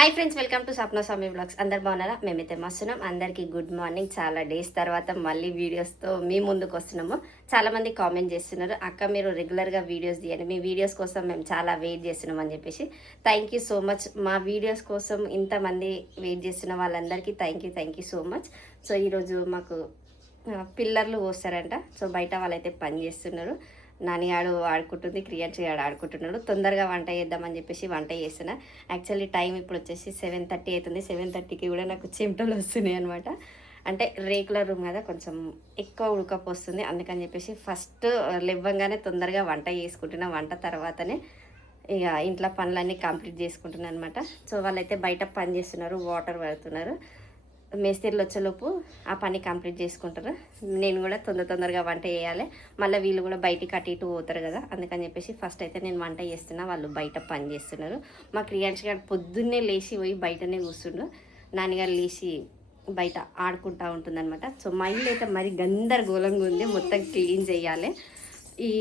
Hi friends, welcome to Sapna Swami blogs. అందరు బాగున్నారా? మేమైతే మస్తున్నాం. అందరికీ గుడ్ మార్నింగ్. చాలా డేస్ తర్వాత మళ్ళీ వీడియోస్తో మీ ముందుకు వస్తున్నాము. చాలామంది కామెంట్ చేస్తున్నారు, అక్క మీరు రెగ్యులర్గా వీడియోస్ తీయండి, మీ వీడియోస్ కోసం మేము చాలా వెయిట్ చేస్తున్నాం అని చెప్పేసి. Thank you so much. మా వీడియోస్ కోసం ఇంతమంది వెయిట్ చేస్తున్న వాళ్ళందరికీ thank you so much. So ఈరోజు మాకు పిల్లర్లు పోస్తారంట. సో బయట వాళ్ళైతే పని చేస్తున్నారు. నానిగాడు ఆడుకుంటుంది, క్రియాన్షి గాడు ఆడుకుంటున్నాడు. తొందరగా వంట చేద్దామని చెప్పేసి వంట చేస్తున్నా. యాక్చువల్లీ టైం ఇప్పుడు వచ్చేసి 7:30 అవుతుంది. 7:30కి కూడా నాకు చెమటలు వస్తున్నాయి అనమాట. అంటే రేకుల రూమ్ కదా, కొంచెం ఎక్కువ ఉడకపోస్తుంది. అందుకని చెప్పేసి ఫస్ట్ లేవగానే తొందరగా వంట చేసుకుంటున్నా. వంట తర్వాతనే ఇక ఇంట్లో పనులన్నీ కంప్లీట్ చేసుకుంటున్నాను అనమాట. సో వాళ్ళైతే బయట పని చేస్తున్నారు, వాటర్ పడుతున్నారు. మేస్త్రీలు వచ్చేలోపు ఆ పని కంప్లీట్ చేసుకుంటారు. నేను కూడా తొందరగా వంట చేయాలి. మళ్ళీ వీళ్ళు కూడా బయటికి అటు ఇటు పోతారు కదా, అందుకని చెప్పేసి ఫస్ట్ అయితే నేను వంట చేస్తున్నా, వాళ్ళు బయట పని చేస్తున్నారు. మా క్రియాన్షి గారు పొద్దున్నే లేచి పోయి బయటనే కూర్చుండు. నాన్నగారు లేచి బయట ఆడుకుంటూ ఉంటుందన్నమాట. సో మా ఇల్లు అయితే మరి గందరగోళంగా ఉంది, మొత్తం క్లీన్ చేయాలి. ఈ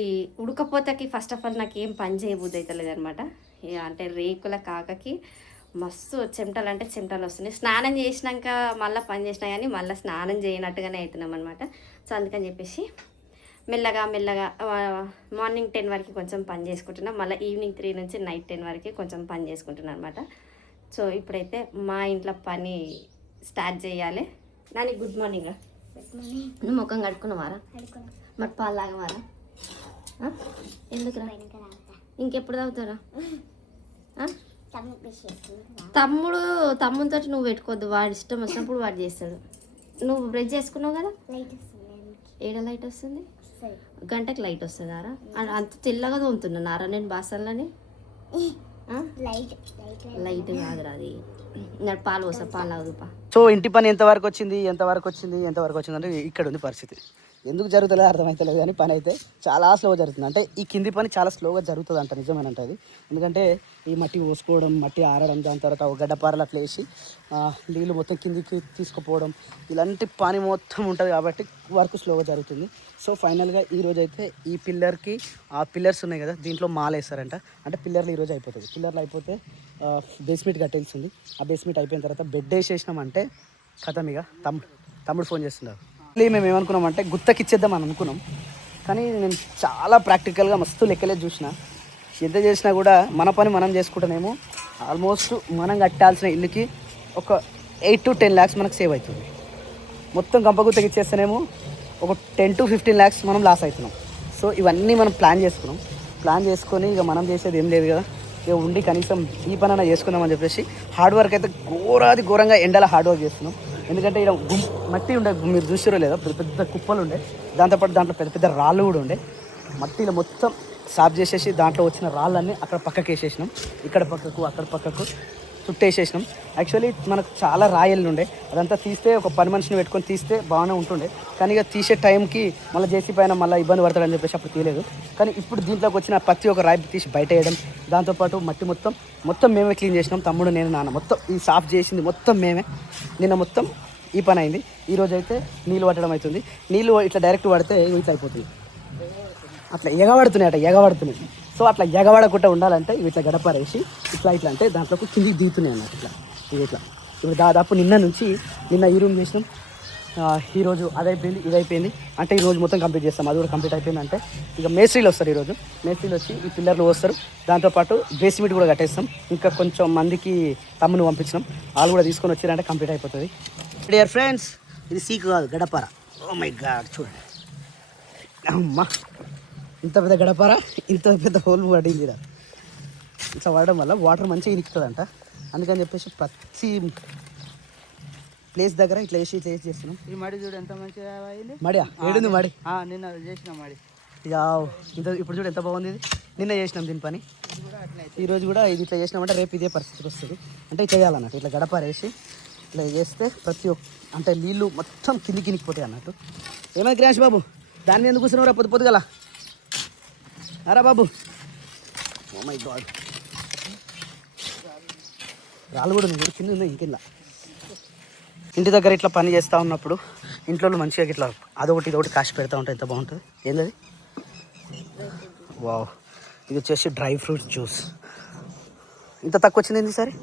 ఉడకపోతకి ఫస్ట్ ఆఫ్ ఆల్ నాకు ఏం పని చేయబుద్ధి అవుతలేదు అనమాట. అంటే రేకుల కాకకి మస్తు చెమటలు అంటే చెమటలు వస్తున్నాయి. స్నానం చేసినాక మళ్ళీ పని చేసినా కానీ మళ్ళీ స్నానం చేయనట్టుగానే అవుతున్నాం అనమాట. సో అందుకని చెప్పేసి మెల్లగా మార్నింగ్ 10 వరకు కొంచెం పని చేసుకుంటున్నాం. మళ్ళీ ఈవినింగ్ 3 నుంచి నైట్ 10 వరకు కొంచెం పని చేసుకుంటున్నాను అనమాట. సో ఇప్పుడైతే మా ఇంట్లో పని స్టార్ట్ చేయాలి. Nani good morning. నువ్వు ముఖం కడుక్కున్నావారా? మరి పాలు తాగవారా? ఎందుకురా? ఇంకెప్పుడు తాగుతారా? తమ్ముడితో నువ్వు పెట్టుకోవద్దు, వాడి ఇష్టం వచ్చినప్పుడు వాడు చేస్తాడు. నువ్వు బ్రష్ చేసుకున్నావు కదా, ఏడ లైట్ వస్తుంది? గంటకి లైట్ వస్తుందారా? అంత తెల్లగా తోముతున్నారా నేను బాసన్లని? లైట్ కాదురా అది. పాలు పోసా, పాలు తాగుదుపా. సో ఇంటి పని ఎంతవరకు వచ్చింది అంటే ఇక్కడ ఉంది పరిస్థితి. ఎందుకు జరుగుతుందో అర్థమవుతలేదు, కానీ పని అయితే చాలా స్లోగా జరుగుతుంది. అంటే ఈ కింది పని చాలా స్లోగా జరుగుతుంది అంట, నిజమేనంట అది. ఎందుకంటే ఈ మట్టి పోసుకోవడం, మట్టి ఆరడం, దాని తర్వాత ఒక గడ్డపారలు అట్లా వేసి నీళ్ళు మొత్తం కిందికి తీసుకుపోవడం, ఇలాంటి పని మొత్తం ఉంటుంది కాబట్టి వర్క్ స్లోగా జరుగుతుంది. సో ఫైనల్గా ఈరోజు అయితే ఈ పిల్లర్కి ఆ పిల్లర్స్ ఉన్నాయి కదా, దీంట్లో మాల వేస్తారంట. అంటే పిల్లర్లు ఈరోజు అయిపోతుంది. పిల్లర్లు అయిపోతే బేస్మెంట్ కట్టేసింది. ఆ బేస్మెంట్ అయిపోయిన తర్వాత బెడ్ వేసేసినామంటే కథం. ఇక తమ్ముడు ఫోన్ చేస్తున్నారు. మేము ఏమనుకున్నామంటే గుత్తకిచ్చేద్దాం అని అనుకున్నాం, కానీ నేను చాలా ప్రాక్టికల్గా మస్తు లెక్కలే చూసిన. ఎంత చేసినా కూడా మన పని మనం చేసుకుంటానేమో ఆల్మోస్ట్ మనం కట్టాల్సిన ఇల్లుకి ఒక 8 to 10 lakhs మనకు సేవ్ అవుతుంది. మొత్తం గంపగుత్తకి ఇచ్చేస్తేనేమో ఒక 10 to 15 lakhs మనం లాస్ అవుతున్నాం. సో ఇవన్నీ మనం ప్లాన్ చేసుకొని ఇక మనం చేసేది ఏం లేదు కదా, ఇక ఉండి కనీసం ఈ పని అయినా చేసుకుందామని చెప్పేసి హార్డ్ వర్క్ అయితే ఘోరంగా ఎండలో హార్డ్ వర్క్ చేస్తున్నాం. ఎందుకంటే ఇక్కడ మట్టి ఉండే, మీరు చూసారో లేదా, పెద్ద కుప్పలు ఉండే, దాంతోపాటు దాంట్లో పెద్ద రాళ్ళు కూడా ఉండే. మట్టిలో మొత్తం సాఫ్ చేసేసి దాంట్లో వచ్చిన రాళ్ళన్నీ అక్కడ పక్కకి వేసేసినాం. ఇక్కడ పక్కకు అక్కడ పక్కకు చుట్టేసేసినాం. యాక్చువల్లీ మనకు చాలా రాయలు ఉండే, అదంతా తీస్తే ఒక పని మనిషిని పెట్టుకొని తీస్తే బాగానే ఉంటుండే. కానీ ఇక తీసే టైంకి మళ్ళీ జేసీ పైన మళ్ళీ ఇబ్బంది పడతాడని చెప్పేసి అప్పుడు తీయలేదు. కానీ ఇప్పుడు దీంట్లోకి వచ్చిన ప్రతి ఒక్క రాయి తీసి బయట వేయడం, దాంతోపాటు మట్టి మొత్తం మేమే క్లీన్ చేసినాం. తమ్ముడు, నేను, నాన్న మొత్తం ఈ సాఫ్ చేసింది మొత్తం మేమే. నిన్న మొత్తం ఈ పని అయింది. ఈరోజు అయితే నీళ్ళు పట్టడం అవుతుంది. నీళ్ళు ఇట్లా డైరెక్ట్ పడితే ఇట్లా అయిపోతుంది, అట్లా ఎగబడుతున్నాయి. సో అట్లా ఎగబడకుండా ఉండాలంటే ఇట్లా గడపారేసి ఇట్లా అంటే దాంట్లోకి కిందికి దిగుతున్నాయి అన్నమాట. ఇట్లా ఇప్పుడు దాదాపు నిన్న ఈ రూమ్ చేసినాం. ఈరోజు అదైపోయింది, ఇదైపోయింది. అంటే ఈరోజు మొత్తం కంప్లీట్ చేస్తాం. అది కూడా కంప్లీట్ అయిపోయిందంటే ఇక మేస్త్రీలు వస్తారు. ఈరోజు మేస్త్రీలు వచ్చి ఈ పిల్లర్లు వస్తారు. దాంతోపాటు బేస్మెంట్ కూడా కట్టేస్తాం. ఇంకా కొంచెం మందికి తమ్ముని పంపించినాం, వాళ్ళు కూడా తీసుకొని వచ్చారంటే కంప్లీట్ అయిపోతుంది. డియర్ ఫ్రెండ్స్, ఇది సీకు కాదు, గడపార. ఓ మై గాడ్, చూడండి అమ్మా, ఇంత పెద్ద గడపార, ఇంత పెద్ద హోల్ పడింది. ఇట్లా పడడం వల్ల వాటర్ మంచిగా ఇరుకుతుందంట. అందుకని చెప్పేసి ప్రతి ప్లేస్ దగ్గర ఇట్లా వేసి చేస్తున్నాం. ఈ మడి చూడు ఎంత మంచిగా అయింది. మడి ఏడుంది మడి, నిన్న చేసిన మడి ఇప్పుడు చూడు ఎంత బాగుంది. ఇది నిన్న చేసినాం దీని పని. ఈరోజు కూడా ఇది ఇట్లా చేసినామంటే రేపు ఇదే పరిస్థితికి వస్తుంది. అంటే చేయాలన్నట్టు ఇట్లా గడపారేసి ఇట్లా చేస్తే అంటే నీళ్ళు మొత్తం కిందికినికిపోతాయి అన్నట్టు. ఏమైనా క్రాష్ బాబు, దాన్ని ఎందుకు కూర్చున్నావురా పొద్దుగల? అరా బాబు, ఓ మై గాడ్, రాళ్ళు కూడా ఉంది కింద, ఉన్నాయి ఇంకింద. ఇంటి దగ్గర ఇట్లా పని చేస్తూ ఉన్నప్పుడు ఇంట్లో మంచిగా ఇట్లా ఇదొకటి కాసి పెడతా ఉంటాయి. ఎంత బాగుంటుంది. ఏంటది? వావ్, ఇది వచ్చేసి డ్రై ఫ్రూట్స్ జ్యూస్. ఇంత తక్కువ వచ్చింది ఏంది సరే?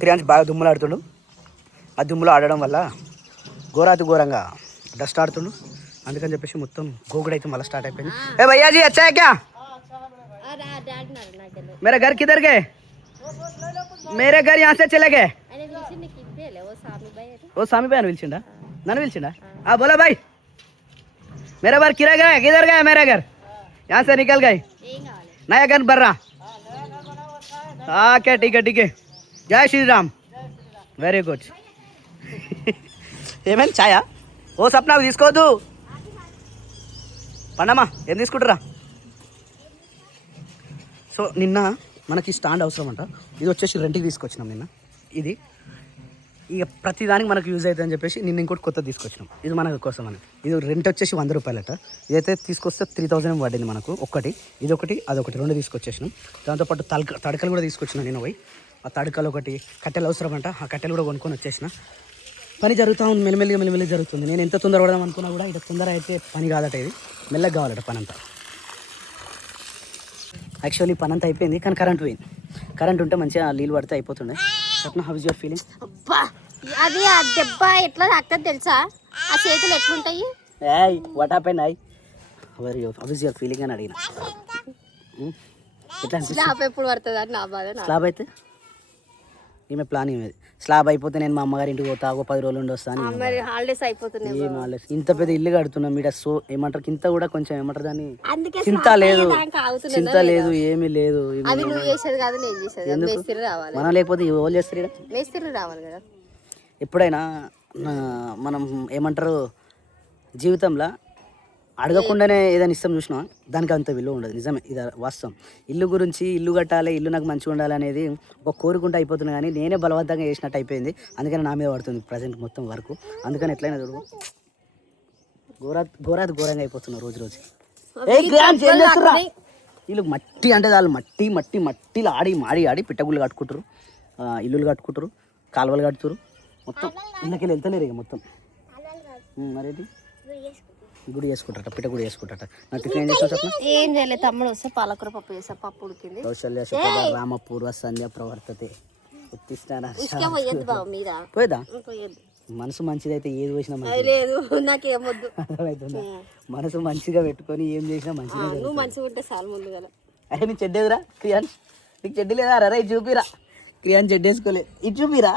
క్రియాన్స్ బాగా దుమ్ములు ఆడుతుండు. ఆ దుమ్ములో ఆడడం వల్ల ఘోరాతి ఘోరంగా డస్ట్ ఆడుతుండు. అందుకని చెప్పేసి మొత్తం గోగుడు అయితే మళ్ళీ స్టార్ట్ అయిపోయింది. ఏ భయ్యాజీ అచ్చా క్యా मेरा घर किधर गए मेरे घर यहाँ से चले गए वो स्वामी भाई పిలిచిండా నన్ను పిలిచిండా बोला भाई मेरा बार किरा गया किधर गया मेरा घर यहाँ से निकल गए नया घर भर रहा क्या ठीक है जय श्री राम వెరీ గుడ్ ఏమైంది ఛాయా ఓ సప్నా తీసుకోవద్దు పండమ్మా ఏం తీసుకుంటారా. సో నిన్న మనకి స్టాండ్ అవసరం అంట. ఇది వచ్చేసి రెంట్కి తీసుకొచ్చినాం నిన్న. ఇది ఇక ప్రతిదానికి మనకు యూజ్ అవుతుంది అని చెప్పేసి నిన్న ఇంకోటి కొత్తది తీసుకొచ్చినాం. ఇది మన కోసం అని. ఇది రెంట్ వచ్చేసి 100 రూపాయలట. ఇదైతే తీసుకొస్తే 3000 పడింది మనకు. ఒకటి ఇదొకటి అదొకటి 2 తీసుకొచ్చేసినాం. దాంతోపాటు తడకలు కూడా తీసుకొచ్చినాం నేను పోయి. ఆ తడకలు ఒకటి కట్టెలు అవసరం అంట. ఆ కట్టెలు కూడా కొనుక్కొని వచ్చేసిన. పని జరుగుతూ ఉంది, మెల్లిమెల్లిగా జరుగుతుంది. నేను ఎంత తొందర పడదాం అనుకున్నా కూడా ఇక తొందర అయితే పని కాదట. ఇది మెల్లగా కావాలట పని అంతా. యాక్చువల్లీ పని అంతా అయిపోయింది కానీ కరెంట్ పోయింది. కరెంట్ ఉంటే మంచిగా నీళ్ళు పడితే అయిపోతుండే. Sapna, how is your feeling? అబ్బా అది ఆ దెబ్బ ఎట్లా తాకుతుంది తెలుసా? ఆ చేతులు ఎట్లుంటాయి? ఏయ్ what happened? How is your feeling అని అడిగిన. ఎట్లా స్లాబ్ ఎప్పుడు పడుతుంది అని నా బాధ. స్లాబ్ అయితే ఈమె ప్లాన్ ఏమేది. స్లాబ్ అయిపోతే నేను మా అమ్మగారి ఇంటికి పోతా, ఒక 10 రోజులు ఉండి వస్తాను. మరి హాలిడేస్ అయిపోతున్నాయి. ఏం హాలిడేస్? ఇంత పెద్ద ఇల్లు కడుతున్నాం మీడ. సో ఏమంటారు కింత కూడా కొంచెం ఏమంటారు దాన్ని చింత లేదు, చింత లేదు, ఏమీ లేదు. అది నువ్వు చేసేది కాదు, నేను చేసేది. మేస్త్రి రావాలి. మనం లేకపోతే ఎవరు చేస్తారు? మేస్త్రి రావాలి కదా. ఎప్పుడైనా మనం ఏమంటారు జీవితంలో అడగకుండానే ఏదైనా ఇష్టం చూసినా దానికి అంత విలువ ఉండదు. నిజమే, ఇది వాస్తవం. ఇల్లు గురించి ఇల్లు కట్టాలి, ఇల్లు నాకు మంచిగా ఉండాలి అనేది ఒక కోరుకుంటూ అయిపోతుంది. కానీ నేనే బలవంతంగా చేసినట్టు అయిపోయింది. అందుకని నా మీద పడుతుంది ప్రజెంట్ మొత్తం వరకు. అందుకని ఎట్లయినా చూడు ఘోరంగా అయిపోతున్నారు రోజు రోజు. వీళ్ళు మట్టి అంటే వాళ్ళు మట్టిలో ఆడి పిట్టగుళ్ళు కట్టుకుంటారు, ఇల్లులు కట్టుకుంటారు, కాలువలు కట్టుతారు. మొత్తం ఇళ్ళకి వెళ్తలేరు ఇక మొత్తం. మరేది గుడి చేసుకుంటారట, పిట్ట గుడి చేసుకుంటారట. నా టిఫిన్ ఏం చేస్తావు చెప్పిన? ఏం చేయలేదు. తమ్ముడు వస్తే పాలకూర పప్పు చేస్తా. పప్పు ఉడికింది. కౌశల్య రామపూర్వ సంధ్య ప్రవర్తతే ఉత్తిష్టాన పోయేదా? మనసు మంచిదైతే ఏది చేసినా లేదు. నాకేమొద్దు. అర్థమవుతుందా? మనసు మంచిగా పెట్టుకొని ఏం చేసినా మంచిగా. నువ్వు మంచిగా ఉంటే చాలు. ముందుగా అరే నీ చెడ్డేదిరా క్రియాన్, నీకు చెడ్డి లేదా? రే చూపిరా. క్రియాన్ చెడ్డేసుకోలే, ఇది చూపిరా.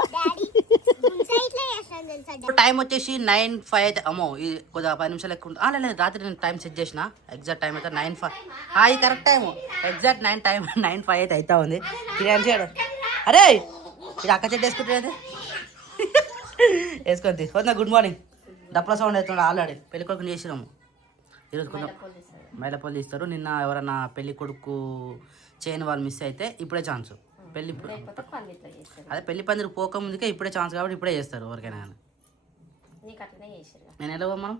టైం వచ్చేసి 9:05 అయితే. అమ్మో ఇది కొద్దిగా 10 నిమిషాలు ఎక్కువ ఉంటుంది. లేదు రాత్రి నేను టైం సెట్ చేసిన. ఎగ్జాక్ట్ టైం అయితే 9:05. ఇది కరెక్ట్ టైము. ఎగ్జాక్ట్ 9:05 అయితే అవుతా ఉంది. క్రియాన్ చేయడు. అరే ఇది అక్క చెడ్డ వేసుకుంటుంది వేసుకొని తీసుకొద్దా. Good morning. డప్పుల సౌండ్ అవుతుంది. ఆల్రెడీ పెళ్లి కొడుకుని చేసినాము. ఈరోజు కొంచెం మైలపల్లి ఇస్తారు. నిన్న ఎవరన్నా పెళ్లి కొడుకు చేయని వాళ్ళు మిస్ అయితే ఇప్పుడే ఛాన్స్. పెళ్లి అదే పెళ్లి పందిరి పోక ముందుకే ఇప్పుడే ఛాన్స్ కాబట్టి ఇప్పుడే చేస్తారు ఎవరికైనా. కానీ నేను ఎలా మనం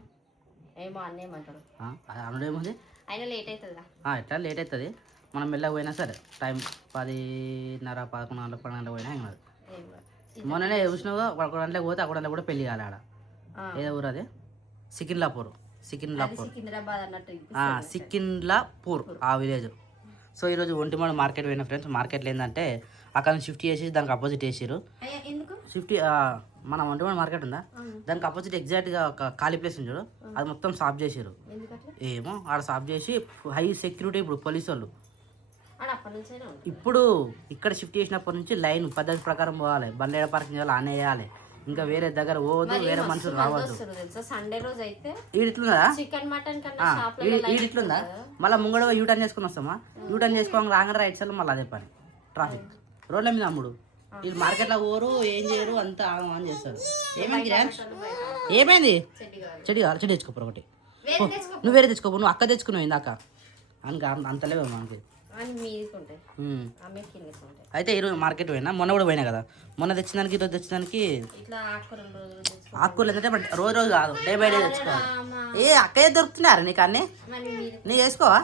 అనుడేముంది ఎట్లా లేట్ అవుతుంది. మనం మెల్లగా పోయినా సరే టైం 10:30, 11, 12 పోయినా ఏం కాదు. మొన్ననే చూసినావుగా, 1 గంటలకు పోతే 1 గంటలకు కూడా పెళ్లి కాలే ఆడ. ఏదో ఊరు అది సికింద్లాపూర్ ఆ విలేజ్. సో ఈరోజు ఒంటిమాడ మార్కెట్ పోయిన ఫ్రెండ్స్. మార్కెట్లో ఏంటంటే అక్కడ షిఫ్ట్ చేసి దానికి అపోజిట్ వేసారు. షిఫ్ట్ మన ఒంటిమాడ మార్కెట్ ఉందా, దానికి అపోజిట్ ఎగ్జాక్ట్గా ఒక ఖాళీ ప్లేస్ ఉంది చూడు, అది మొత్తం సాఫ్ చేసారు. ఏమో ఆడ సాఫ్ చేసి హై సెక్యూరిటీ ఇప్పుడు పోలీసు వాళ్ళు. ఇప్పుడు ఇక్కడ షిఫ్ట్ చేసినప్పటి నుంచి లైన్ పద్ధతి ప్రకారం పోవాలి. బండి ఏడ పార్కింగ్ చేయాలి, ఆనే వేయాలి. ఇంకా వేరే దగ్గర పోవద్దు, వేరే మనుషులు రావద్దు. ఈడిట్లుందా ఈడిట్లుందా మళ్ళీ ముంగడ యూటర్న్ చేసుకుని వస్తామా. యూటర్న్ చేసుకోవాలి రాగానే రైట్ సైడ్ మళ్ళీ అదే పని ట్రాఫిక్ రోడ్ల మీద అమ్ముడు. వీళ్ళు మార్కెట్లో పోరు, ఏం చేయరు, అంతా ఆన్ చేస్తారు. ఏమైంది ఏమైంది? చెడి కావాలి, చెడి తెచ్చుకోరు ఒకటి. నువ్వు వేరే తెచ్చుకోపు, నువ్వు అక్క తెచ్చుకున్నావు ఇందాక అని అంతలేవు మనకి. అయితే ఈరోజు మార్కెట్ పోయినా, మొన్న కూడా పోయినా కదా. మొన్న తెచ్చినానికి ఈరోజు తెచ్చినానికి ఆకుకూరలు ఏంటంటే రోజు రోజు కాదు, డే బై డే తెచ్చుకోవాలి. అక్కడే దొరుకుతున్నారా నీకు అన్నీ? నీ వేసుకోవా?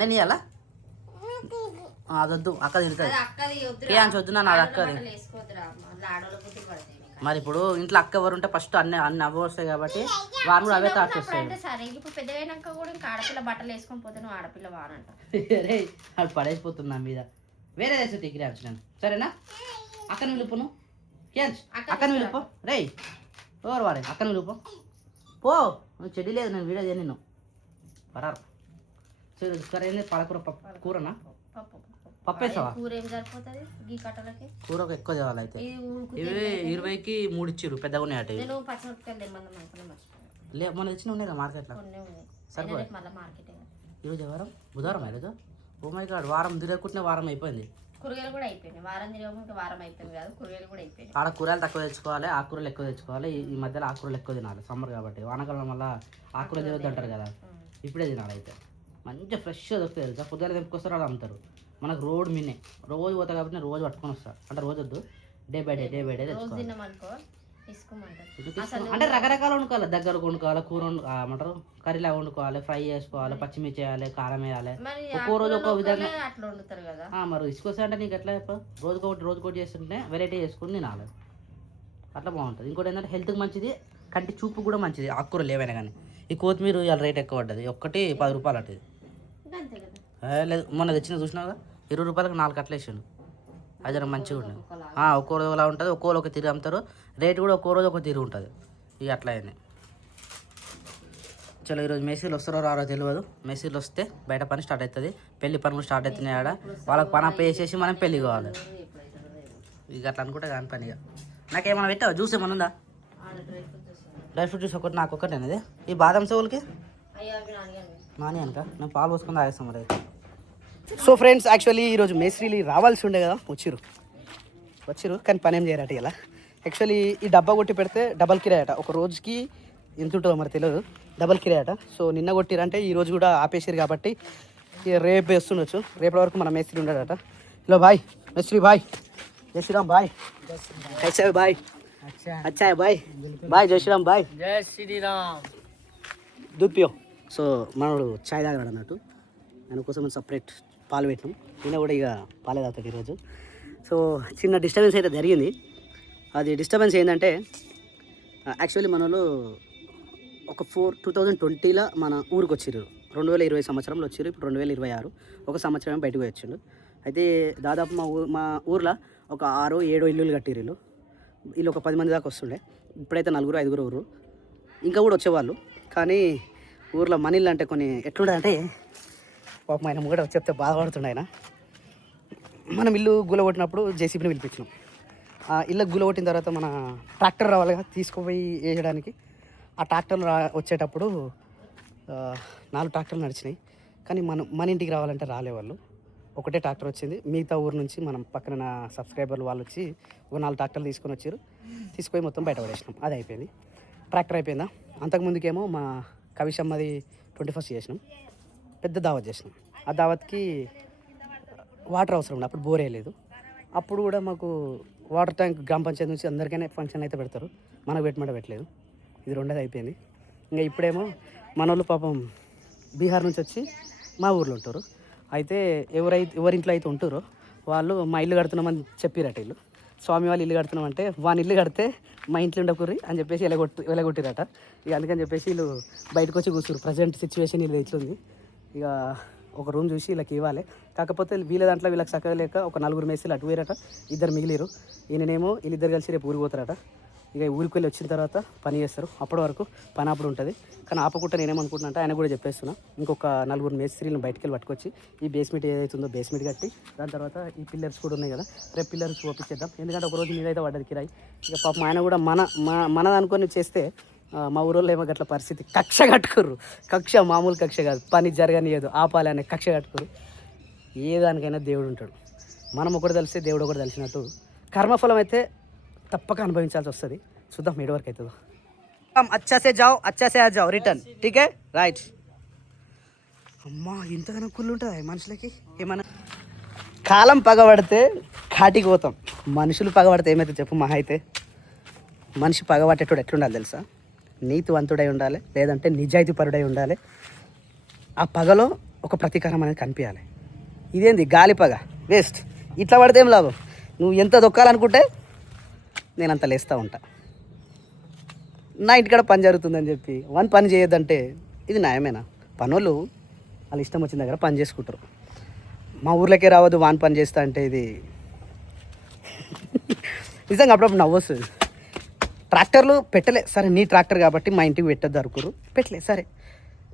నేను ఇవ్వాలా? అదొద్దు, అక్క తింటుంది. ఏ అని వద్దు నా అక్కది. మరి ఇప్పుడు ఇంట్లో అక్క ఎవరు ఉంటే ఫస్ట్ అన్ని అవి వస్తాయి కాబట్టి వారు కూడా అవే థాట్స్ వస్తాయి. అంటే సరే ఇప్పుడు పెద్దగైనాక కూడా ఇంకా ఆడపిల్ల బట్టలు వేసుకొని పోతే నువ్వు ఆడపిల్ల వానంట. రే అది పడేసిపోతున్నా మీద వేరే దేశం డిగ్రీ నేను సరేనా. అక్కని పిలుపును అక్కని పిలుపు రే ఎవరు వాడే అక్కని పిలుపు పో. నువ్వు చెడ్డి లేదు నేను వీడియో చేయను. పరారు సరే పాలకూర కూరనా పప్పేసావా? కూర ఏం సరిపోతుంది గీ కట్టలకి? కూర ఒక ఎక్కువ తేవాలి అయితే. ఇవి 20కి 3 ఇచ్చిర్రు పెద్దగా ఉన్నాయి. అటు నేను పచ్చిమిరపకాయలు తెమ్మన్నాను అనుకున్నా మర్చిపోయాను. లే మొన్న తెచ్చిన ఉన్నాయి కదా మార్కెట్లో. సరిపోయి మళ్ళీ మార్కెట్ ఈరోజు వారం బుధవారం అయ్యలేదు. ఓ మై గాడ్ వారం తిరగకుంటే వారం అయిపోయింది. కూరగాయలు కూడా అయిపోయినాయి. వారం తిరగకుండా వారం అయిపోయింది కాదు, కూరగాయలు కూడా అయిపోయినాయి. ఆడ కూరలు తక్కువ తెచ్చుకోవాలి, ఆకుకూరలు ఎక్కువ తెచ్చుకోవాలి. ఈ మధ్యలో ఆకుకూరలు ఎక్కువ తినాలి సమ్మర్ కాబట్టి. వానకాలం వల్ల ఆకుకూర తినొద్దు అంటారు కదా, ఇప్పుడే తినాలి. అయితే మంచిగా ఫ్రెష్గా దొరుకుతుంది తెలుసా. పొద్దున్న తెంపుకొస్తారు వాళ్ళు అమ్ముతారు. మనకు రోడ్ మీనే రోజు పోతా కాబట్టి నేను రోజు పట్టుకొని వస్తాను. అంటే రోజు వద్దు, డే బై డే తెచ్చుకోవాలి. అంటే రకరకాలు వండుకోవాలి. దగ్గర వండుకోవాలి, కూర ఏమంటారు కర్రీలా వండుకోవాలి, ఫ్రై చేసుకోవాలి, పచ్చిమిర్చి వేయాలి, కారం వేయాలి. ఒక్కో రోజు ఒక్కో విధంగా అట్లా వండుతారు కదా. మరి ఇసుకొస్తా అంటే నీకు ఎట్లా రోజుకోటి చేస్తుంటే వెరైటీ చేసుకుని తినాలి. అట్లా బాగుంటుంది. ఇంకోటి ఏంటంటే హెల్త్కి మంచిది, కంటి చూపు కూడా మంచిది. ఆకుకూరలు ఏవైనా కానీ. ఈ కొత్తిమీర ఇవాళ రేట్ ఎక్కువ పడ్డది, ఒక్కటి 10 రూపాయలు అట్టది. లేదు మొన్న తెచ్చిన చూసినావుగా 20 రూపాయలకు 4 కట్టలు వేసాడు. అది జర మంచిగా ఉంటుంది. ఒక్కో రోజు అలా ఉంటుంది, ఒక్కో రోజు ఒక తీరు అమ్ముతారు. రేటు కూడా ఒక్కో రోజు ఒక తీరు ఉంటుంది. ఇక అట్లా అయింది. చలో ఈరోజు మేసీలు వస్తారో రారో తెలియదు. మేసీలు వస్తే బయట పని స్టార్ట్ అవుతుంది. పెళ్లి పనులు స్టార్ట్ అవుతున్నాయి. ఆడ వాళ్ళకి పని అప్పు వేసేసి మనం పెళ్ళి కావాలి. ఇక అట్లా అనుకుంటే కాని పని. ఇక నాకేమన్నా పెట్టావా? జ్యూస్ ఏమన్నా ఉందా? డ్రై ఫ్రూట్ జ్యూస్ ఒకటి నాకు ఒకటి అనేది. ఈ బాదం సేవలకి నాని అనక నేను పాలు పోసుకొని తాగేస్తాం మరి అయితే. సో ఫ్రెండ్స్ యాక్చువల్లీ ఈరోజు మేస్త్రీలు రావాల్సి ఉండే కదా, వచ్చిరు కానీ పని ఏం చేయరట ఇలా. యాక్చువల్లీ ఈ డబ్బా కొట్టి పెడితే డబల్ కిరాయి అట. ఒక రోజుకి ఎంత ఉంటుందో మరి తెలియదు, డబల్ కిరాయి అట. సో నిన్న కొట్టిరంటే ఈ రోజు కూడా ఆపేసారు కాబట్టి రేపు వేస్తుండొచ్చు. రేపటి వరకు మన మేస్త్రి ఉండడట. హలో బాయ్ మేస్త్రి బాయ్, జై శ్రీరామ్ బాయ్. कैसे हो भाई? अच्छा है भाई. బాయ్ జై శ్రీరామ్ బాయ్. జై శ్రీరామ్. దూద్ పియో. సో మనోడు ఛాయ్ తాగడు అన్నట్టు. దాని కోసం సపరేట్ పాలు పెట్టినాం. ఈయన కూడా ఇక పాలే తాగుతాడు ఈరోజు. సో చిన్న డిస్టర్బెన్స్ అయితే జరిగింది. అది డిస్టర్బెన్స్ ఏంటంటే యాక్చువల్లీ మన వాళ్ళు ఒక 2020లో మన ఊరికి వచ్చిర్రు. 2020 సంవత్సరంలో వచ్చిర్రు. ఇప్పుడు 2026 ఒక సంవత్సరమే బయటకు వచ్చిండు. అయితే దాదాపు మా ఊర్లో ఒక 6-7 ఇల్లులు కట్టిర్రు. వీళ్ళు ఒక 10 మంది దాకా వస్తుండే. ఇప్పుడైతే 4-5 ఊరు ఇంకా కూడా వచ్చేవాళ్ళు. కానీ ఊర్లో మన ఇల్లు అంటే కొన్ని ఎట్లుండే అంటే పాపం ఆయన కూడా చెప్తే బాధపడుతుండే ఆయన. మనం ఇల్లు గులగొట్టినప్పుడు జేసీబీని పిలిపించినాం. ఇల్లు గులగొట్టిన తర్వాత మన ట్రాక్టర్ రావాలిగా తీసుకుపోయి వేయడానికి. ఆ ట్రాక్టర్లు వచ్చేటప్పుడు 4 ట్రాక్టర్లు నడిచినాయి. కానీ మన ఇంటికి రావాలంటే రాలేవాళ్ళు. ఒకటే ట్రాక్టర్ వచ్చింది. మిగతా ఊరు నుంచి మనం పక్కన నా సబ్స్క్రైబర్లు వాళ్ళు వచ్చి ఒక 4 ట్రాక్టర్లు తీసుకొని వచ్చారు. తీసుకొని మొత్తం బయట పడేసినాం. అది అయిపోయింది. ట్రాక్టర్ అయిపోయిందా. అంతకుముందుకేమో మా కవిషమ్మది 21st చేసినాం. పెద్ద దావత్ చేసినాం. ఆ దావత్కి వాటర్ అవసరం ఉండే. అప్పుడు బోర్ వేయలేదు. అప్పుడు కూడా మాకు వాటర్ ట్యాంక్ గ్రామ పంచాయతీ నుంచి అందరికైనా ఫంక్షన్ అయితే పెడతారు. మనకు పెట్టమంటే పెట్టలేదు. ఇది రెండోది అయిపోయింది. ఇంకా ఇప్పుడేమో మన వాళ్ళు పాపం బీహార్ నుంచి వచ్చి మా ఊర్లో ఉంటారు. అయితే ఎవరింట్లో అయితే ఉంటారో వాళ్ళు మా ఇల్లు కడుతున్నామని చెప్పిరట. వీళ్ళు స్వామి వాళ్ళు ఇల్లు కడుతున్నామంటే వాని ఇల్లు కడితే మా ఇంట్లో ఉండకూర్రి అని చెప్పేసి వెలగొట్టిరట. ఇక అందుకని చెప్పేసి వీళ్ళు బయటకు వచ్చి కూర్చురు. ప్రజెంట్ సిచ్యువేషన్ వీళ్ళు ఇట్లుంది. ఇక ఒక రూమ్ చూసి వీళ్ళకి ఇవ్వాలి. కాకపోతే వీళ్ళ దాంట్లో వీళ్ళకి సక్కగా లేక ఒక 4 మేస్త్రీలు అటు పోయారట. 2 మిగిలిరు. ఈయననేమో వీళ్ళిద్దరు కలిసి రేపు ఊరికి పోతారట. ఇక ఊరికి వెళ్ళి వచ్చిన తర్వాత పని చేస్తారు. అప్పటి వరకు పని అప్పుడు ఉంటుంది. కానీ ఆపకుండా నేనేమనుకుంటున్నా అంటే ఆయన కూడా చెప్పేస్తున్నా, ఇంకొక 4 మేస్త్రీలను బయటికి వెళ్ళి పట్టుకొచ్చి ఈ బేస్మెంట్ ఏదైతుందో బేస్మెంట్ కట్టి దాని తర్వాత ఈ పిల్లర్స్ కూడా ఉన్నాయి కదా, రేపు పిల్లర్స్ ఓపించేద్దాం. ఎందుకంటే ఒక రోజు మీదైతే పడ్డది కిరాయి. ఇక పాపం ఆయన కూడా మనది అనుకొని చేస్తే మా ఊరోళ్ళు ఏమో గట్ల పరిస్థితి కక్ష కట్టుకుర్రు. కక్ష మామూలు కక్ష కాదు, పని జరగనియదు ఆపాలి అనే కక్ష కట్టుకురు. ఏ దానికైనా దేవుడు ఉంటాడు. మనం ఒకటి తెలిస్తే దేవుడు ఒకటి తెలిసినట్టు కర్మఫలం అయితే తప్పక అనుభవించాల్సి వస్తుంది. చూద్దాం ఏడు వరకు అవుతుందో. అచ్చా సే జాओ, అచ్చా సే ఆ జాओ, రిటర్న్ ఠీక్ హై రైట్. అమ్మా ఇంతగానో కుళ్ళు ఉంటుంది మనుషులకి. ఏమన్నా కాలం పగబడితే కాటికి పోతాం, మనుషులు పగబడితే ఏమైతే చెప్పు. మహా అయితే మనిషి పగబట్టేటోడు ఎట్లుండాలి తెలుసా? నీతివంతుడై ఉండాలి, లేదంటే నిజాయితీ పరుడై ఉండాలి. ఆ పగలో ఒక ప్రతీకారం అనేది కనిపించాలి. ఇదేంది గాలి పగ, వేస్ట్. ఇట్లా పడితే ఏం లాభం? నువ్వు ఎంత దొక్కాలనుకుంటే నేను అంత లేస్తూ ఉంటా. నా ఇంటికాడ పని జరుగుతుందని చెప్పి వాని పని చేయొద్దంటే ఇది న్యాయమేనా? పనులు వాళ్ళ ఇష్టం వచ్చిన దగ్గర పని చేసుకుంటారు. మా ఊర్లోకే రావద్దు వాని పని చేస్తా అంటే ఇది నిజంగా అప్పుడప్పుడు నవ్వొస్తుంది. ట్రాక్టర్లు పెట్టలే సరే, నీ ట్రాక్టర్ కాబట్టి మా ఇంటికి పెట్టద్దు అనుకోరు, పెట్టలే సరే,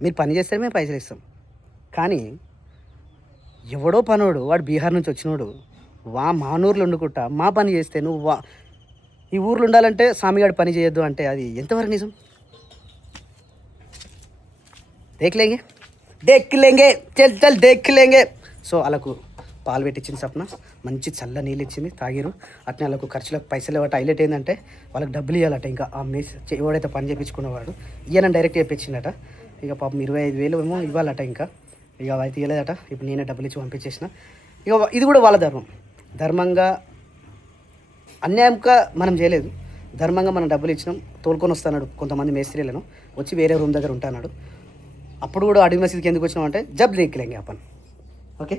మీరు పని చేస్తే మేము పైసలు ఇస్తాం. కానీ ఎవడో పనోడు వాడు బీహార్ నుంచి వచ్చినోడు మా ఊర్లో వండుకుంటా మా పని చేస్తే నువ్వు ఈ ఊర్లో ఉండాలంటే స్వామిగాడి పని చేయొద్దు అంటే అది ఎంతవరకు నిజం? దేఖ్లేంగే దేఖ్లేంగే చల్ చల్ దేఖ్లేంగే. సో వాళ్ళకు పాలు పెట్టించింది సప్న, మంచి చల్ల నీళ్ళు ఇచ్చింది తాగిరు. అట్నే వాళ్ళకు ఖర్చులకు పైసలు ఇవ్వట. హైలైట్ ఏంటంటే వాళ్ళకి డబ్బులు ఇవ్వాలట. ఇంకా ఆ ఎవడైతే పని చేయించుకున్నవాడు ఈయన డైరెక్ట్ చెప్పించిందట. ఇక పాపం 25,000 ఏమో ఇవ్వాలట. ఇంకా ఇక అయితే ఇవ్వలేదట. ఇప్పుడు నేనే డబ్బులు ఇచ్చి పంపించేసిన. ఇక ఇది కూడా వాళ్ళ ధర్మం. ధర్మంగా అన్యాయంగా మనం చేయలేదు, ధర్మంగా మనం డబ్బులు ఇచ్చినాం. తోలుకొని వస్తున్నాడు కొంతమంది మేస్త్రీలను, వచ్చి వేరే రూమ్ దగ్గర ఉంటున్నాడు. అప్పుడు కూడా అడవి మసీద్కి ఎందుకు వచ్చినాం అంటే జబ్ దేఖ్లేంగే అప్పన్. ఓకే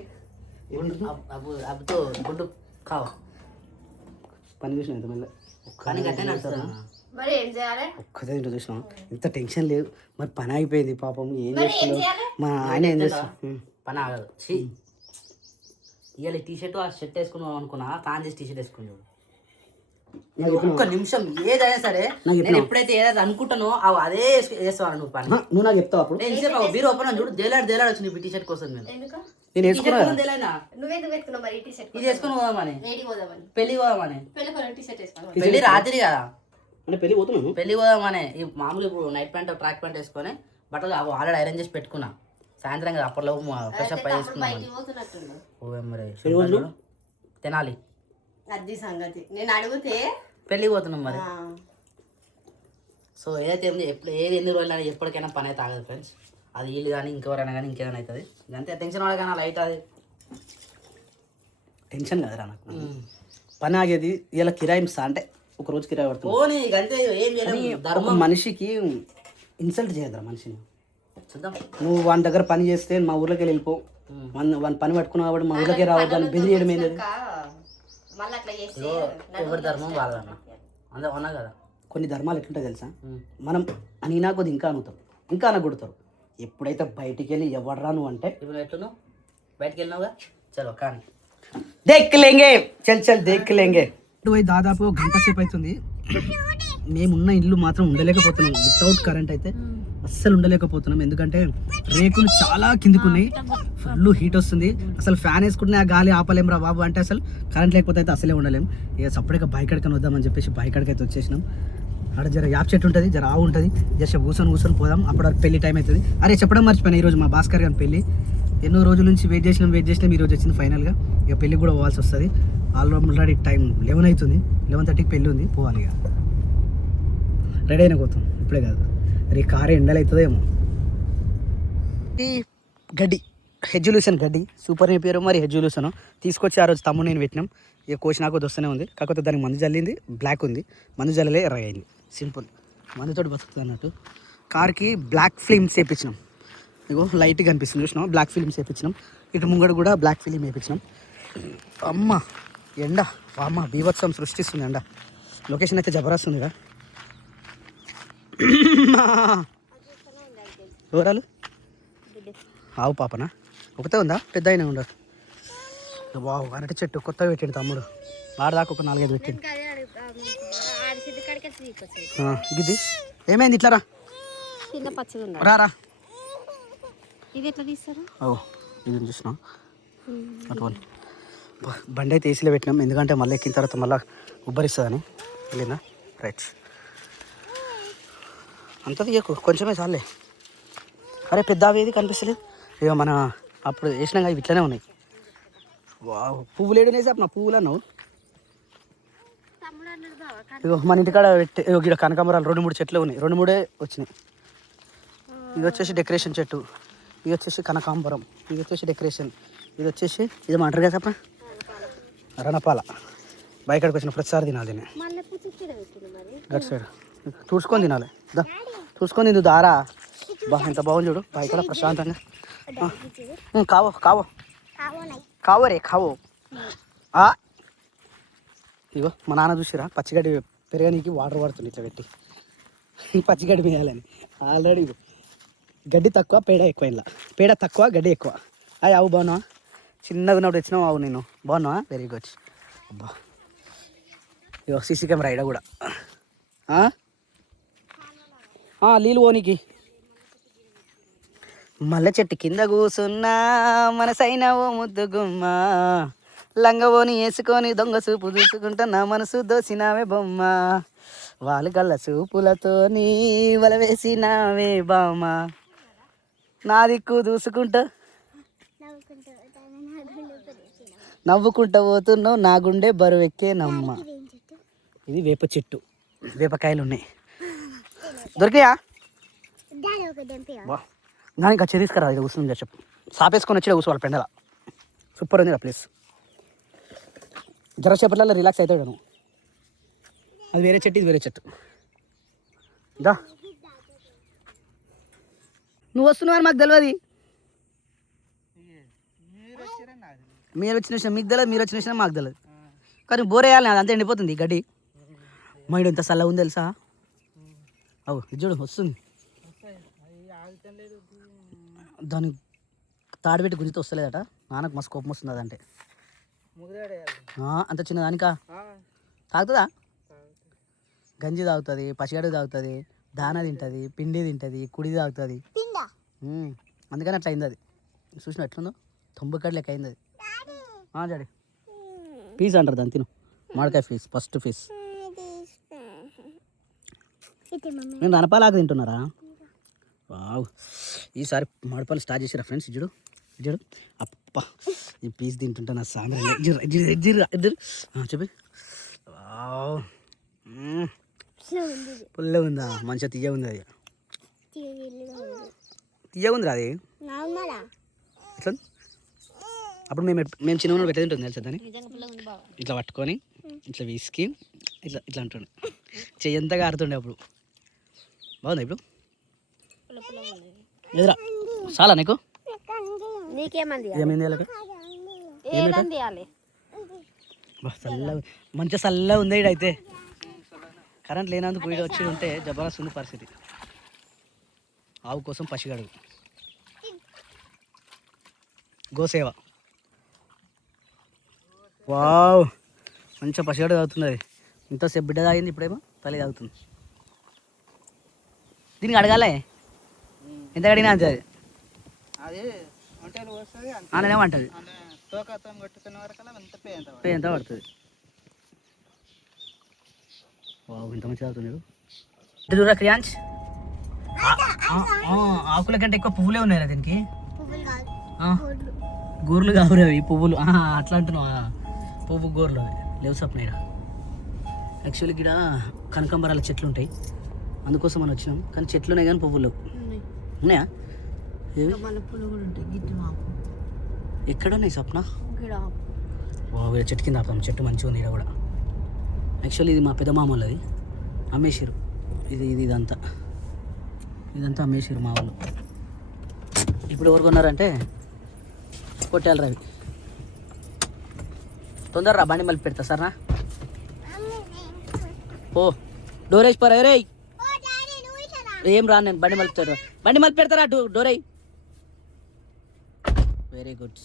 అబ్బుతో గుడ్డు కావ పని చూసిన ఎంత మళ్ళీ కానీ గట్టే నడుస్తాను. మరి ఏం చేయాలి? ఒక్కదే ఇంట్లో చూసినాం, ఇంత టెన్షన్ లేదు. మరి పని అయిపోయింది పాపం, ఏం చేస్తున్నావు? మా ఆయన ఏం చేస్తాం పని ఆగదు. ఇవాళ టీ షర్ట్ ఆ షర్ట్ వేసుకున్నాం అనుకున్నా, తాను చేసి టీ షర్ట్ వేసుకున్నాడు. ఒక్క నిమిషం ఏదైనా సరే నేను ఎప్పుడైతే ఏదైతే అనుకుంటానో అదే వేస్తాను నువ్వు పని. నువ్వు నాకు చెప్తావు అప్పుడు. నేను బీరు ఓపెన్ చూడు, దేలాడు వచ్చింది ఈ టీ షర్ట్ కోసం. నేను వేసుకున్నా ఇది వేసుకొని పోదామని, పెళ్లి పోదామని. పెళ్లి రాత్రి కదా, అంటే పెళ్లి పోతున్నాను, పెళ్లి పోదామని. ఈ మామూలు ఇప్పుడు నైట్ ప్యాంట్ ట్రాక్ ప్యాంట్ వేసుకొని బట్టలు ఆల్రెడీ ఐరన్ చేసి పెట్టుకున్నా. సాయంత్రం కదా అప్పట్లో ఫ్రెష్ అప్ చేసుకున్నాం. తినాలి అది సంగతి. నేను అడిగితే పెళ్ళి పోతున్నాం మరి. సో ఏదైతే ఎప్పుడు ఏది ఎన్ని రోజులు అని ఎప్పటికైనా పని అయితే ఆగదు ఫ్రెండ్స్. అది వీళ్ళు కానీ ఇంకెవరైనా కానీ ఇంకేదైనా అవుతుంది. అంతే టెన్షన్ వాడు కానీ అలా అవుతుంది. టెన్షన్ కదరా నాకు. పని ఆగేది ఇలా కిరాయి అంటే ఒక రోజు కిరాయి పడుతుంది. పోనీ అంతే, ఏం చేయలేదు. ఒక మనిషికి ఇన్సల్ట్ చేయదురా మనిషిని. చూద్దాం, నువ్వు వాని దగ్గర పని చేస్తే మా ఊర్లోకి వెళ్ళిపో, వాని పని పట్టుకున్నావు కాబట్టి మా ఊర్లోకి రావద్దు అని బెదిరియడం ఏంటది? ఎవరి ధర్మం వాళ్ళదన్న అంతే ఉన్నా కదా. కొన్ని ధర్మాలు ఎట్లుంటాయి తెలుసా, మనం అనినా కొద్ది ఇంకా అనుతాం, ఇంకా అనగొడతారు. ఎప్పుడైతే బయటికి వెళ్ళి ఎవడరా నువ్వు అంటే, ఇప్పుడు ఎట్లున్నావు బయటికి వెళ్ళినావుగా, చలో కానీ దేఖ్లేంగే చల్ చల్ దేఖ్లేంగే. దాదాపు గంట సేపు అవుతుంది. మేమున్న ఇల్లు మాత్రం ఉండలేకపోతున్నాం. వితౌట్ కరెంట్ అయితే అస్సలు ఉండలేకపోతున్నాం. ఎందుకంటే రేకులు చాలా కిందికున్నాయి, ఫుల్ హీట్ వస్తుంది. అసలు ఫ్యాన్ వేసుకుంటే ఆ గాలి ఆపలేం రా బాబు అంటే అసలు కరెంట్ లేకపోతే అయితే అసలే ఉండలేం. ఇక సపరేట్గా బైక్ అడకని వద్దామని చెప్పేసి బైక్ అడకైతే వచ్చేసినాం. అక్కడ జర యాప్ చెట్టు ఉంటుంది, జర ఆవు ఉంటుంది, జస్ట్ కూర్చొని పోదాం. అప్పుడు పెళ్లి టైం అవుతుంది. అరే చెప్పడం మర్చిపోయినా, ఈరోజు మా భాస్కర్ గారి పెళ్లి. ఎన్నో రోజుల నుంచి వెయిట్ చేసినాం ఈరోజు వచ్చింది ఫైనల్గా. ఇక పెళ్ళికి కూడా పోవాల్సి వస్తుంది. ఆల్రెడీ టైం 11 అవుతుంది, 11:30కి పెళ్ళి ఉంది, పోవాలి. ఇక రెడీ అయినా పోతాం, ఇప్పుడే కాదు. మరి కారు ఎండలు అవుతుందేమో. ఈ గడ్డి హెజ్యులూషన్ గడ్డి సూపర్ అయిపోయారు. మరి హెజ్యులూషన్ తీసుకొచ్చి ఆ రోజు తమ్ముడు నేను పెట్టినాం. ఇక కోసి నాకు వస్తూనే ఉంది. కాకపోతే దానికి మందు జల్లింది, బ్లాక్ ఉంది. మందు జల్లలే ఎర్రగా అయింది. సింపుల్, మందుతోటి బతుకుతుంది అన్నట్టు. కార్కి బ్లాక్ ఫిల్మ్స్ వేయించినాం. ఇగో లైట్గా కనిపిస్తుంది చూసినాం, బ్లాక్ ఫిల్మ్స్ వేయించినాం. ఇటు ముంగడు కూడా బ్లాక్ ఫిల్మ్ వేయించినాం. అమ్మ ఎండ, అమ్మ బీభత్సం సృష్టిస్తుంది ఎండ. లొకేషన్ అయితే జబరస్తుంది. వివరాలు ఆవు పాపనా ఒకతే ఉందా, పెద్ద అయినా ఉండదు? వావ్, అరటి చెట్టు కొత్తగా పెట్టిండు తమ్ముడు. వాడదాకా ఒక 4-5 పెట్టిండు. గిద్ది ఏమైంది? ఇట్లా రా రా. ఇది ఎట్లా తీస్తారు? ఓ ఇది చూసినా అటువంటి బండి అయితే ఏసీలో పెట్టినాం. ఎందుకంటే మళ్ళీ ఎక్కిన తర్వాత మళ్ళీ ఉబ్బరిస్తుందని. వెళ్ళిందా? రైట్, అంత తీయకు, కొంచెమే చాలే. అరే పెద్ద అవేది కనిపిస్తలేదు. ఇక మన అప్పుడు వేసినాక ఇవి ఇట్లనే ఉన్నాయి. వావ్, పువ్వులు ఏడునేసి నా పువ్వులు అన్నావు. ఇగో మన ఇంటికాడ పెట్టి ఇక్కడ కనకాంబరాలు 2-3 చెట్లు ఉన్నాయి, 2-3 వచ్చినాయి. ఇది వచ్చేసి డెకరేషన్ చెట్టు, ఇది వచ్చేసి కనకాంబరం, ఇది వచ్చేసి డెకరేషన్, ఇది వచ్చేసి ఇది అంటారు కదా చెప్ప రణపాల. బయటకు వచ్చిన ప్రతిసారి తినాలి దీన్ని. గట్ సైడ్ చూసుకొని తినాలి. చూసుకొని తిందు దారా. బా ఎంత బాగుంది చూడు, బయట ప్రశాంతంగా. కావో కావో కావో రే కావో. ఇగో మా నాన్న చూసిరా పచ్చిగడ్డి పెరగనీకి వాటర్ పడుతుంది ఇట్లా పెట్టి. పచ్చిగడ్డి మేయాలని ఆల్రెడీ గడ్డి తక్కువ పేడ ఎక్కువ ఇలా పేడ తక్కువ గడ్డి ఎక్కువ అయ్యి అవు బాగున్నావా చిన్నగా ఉన్నప్పుడు తెచ్చినావు అవు నేను బాగున్నావా వెరీ గుడ్ అబ్బా ఇగో సీసీ కెమెరా ఇడ కూడా నీళ్ళు ఓనికి మల్లె చెట్టు కింద కూసున్నా మనసైన ఓ ముద్దు గుమ్మ లంగవోని వేసుకొని దొంగ చూపు చూసుకుంటా నా మనసు దోసినావే బొమ్మ వాళ్ళు గల్ల చూపులతోని వల వేసినావే బామ్మ నా దిక్కు చూసుకుంటా నవ్వుకుంటా పోతున్నావు నా గుండె బరువెక్కే నమ్మ ఇది వేప చెట్టు వేపకాయలు ఉన్నాయి దొరికాయా కానీ ఇంకా తీసుకురా ఇది కూర్చుంది చెప్పు సాపేసుకొని వచ్చి కూర్చోవాలి పెండల సూపర్ ఉంది ఆ ప్లేస్ జర సేపట్లలో రిలాక్స్ అవుతాడు నువ్వు అది వేరే చెట్టు ఇది వేరే చెట్టు దా నువ్వు వస్తున్నావు మాకు తెలియదు మీరు వచ్చిన విషయం మీకు తెలియదు మీరు వచ్చిన విషయం మాకు తెలియదు కానీ బోర్ వేయాలి అది అంతా ఎండిపోతుంది ఈ గడ్డి మైండ్ ఎంత చల్లగా ఉంది తెలుసా అవు ఇది చూడు వస్తుంది దాని తాడు పెట్టి గుంజితో వస్తలేదట నాన్నకు మస్తు కోపం వస్తుంది అదంటే అంత చిన్న దానికా తాగుతుందా గంజి తాగుతుంది పసిగడ్డ తాగుతుంది దాన తింటుంది పిండి తింటుంది కుడి తాగుతుంది అందుకని అట్లా అయింది అది చూసిన ఎట్లుందో తొంభై లెక్క అయింది అది డాడీ పీస్ అంటారు దాన్ని తిను మామిడికాయ ఫీస్ ఫస్ట్ ఫీస్ నేను రణపాలాకు తింటున్నారా వావ్ ఈసారి మామిడిపాలు స్టార్ట్ చేసిరా ఫ్రెండ్స్ ఇద్దరు ఇద్దరు అప్ప ఈ పీస్ తింటుంటా నా సాంగ్రీ ఇద్దరు చెప్పి వావ్ పుల్ల ఉందా మంచిగా తీయ ఉంది అది తీయ ఉందిరా అది ఎట్లా అప్పుడు మేము చిన్న ఉన్న పెట్టేది ఉంటుంది తెలుసా దాన్ని ఇట్లా పట్టుకొని ఇట్లా విసికి ఇట్లా ఇట్లా అంటుండే చెయ్యంతగా ఆడుతుండే అప్పుడు బాగుందా ఇప్పుడు ఎదురా చాలా నీకు ఏమైంది చల్లగా మంచిగా చల్లగా ఉంది ఇడైతే కరెంట్ లేనందుకు వీడు వచ్చి ఉంటే జబర్దస్త్ ఉంది పరిస్థితి ఆవు కోసం పసిగాడు గోసేవ వావ్ మంచిగా పసిగాడు తాగుతుంది అది ఇంతసేపు బిడ్డ తాగింది ఇప్పుడేమో తల్లి తాగుతుంది దీనికి అడగాలే ఎంత అడిగినా అంతే అది నేనేమంటుంది ఎంత పడుతుంది వావ్ ఇంత మంచిగా తాగుతుంది దూరా క్రియాంజ్ ఆకుల కంటే ఎక్కువ పువ్వులే ఉన్నాయి దీనికి గోర్లు కావురా ఈ పువ్వులు అట్లా అంటున్నావా పువ్వు గోర్లు లేవు సప్నైరా యాక్చువల్లీ ఇక్కడ కనకాంబరాల చెట్లు ఉంటాయి అందుకోసం మనం వచ్చినాం కానీ చెట్లు ఉన్నాయి కానీ పువ్వులు ఉన్నాయా ఎక్కడ ఉన్నాయి స్వప్న చెట్టు కింద ఆపుతాం చెట్టు మంచిగా ఉంది ఇక్కడ కూడా యాక్చువల్లీ ఇది మా పెద్ద మామూలది అమ్మేసారు ఇదంతా అమ్మేసారు మా వాళ్ళు ఇప్పుడు ఎవరు కొన్నారంటే కొట్టాలి రవి తొందరరా బండి మళ్ళీ పెడతా సరేనా ఓ డోరేజ్ పరా రే ఏం రా నేను బండి మళ్ళీ పెడతారా డోరై వెరీ గుడ్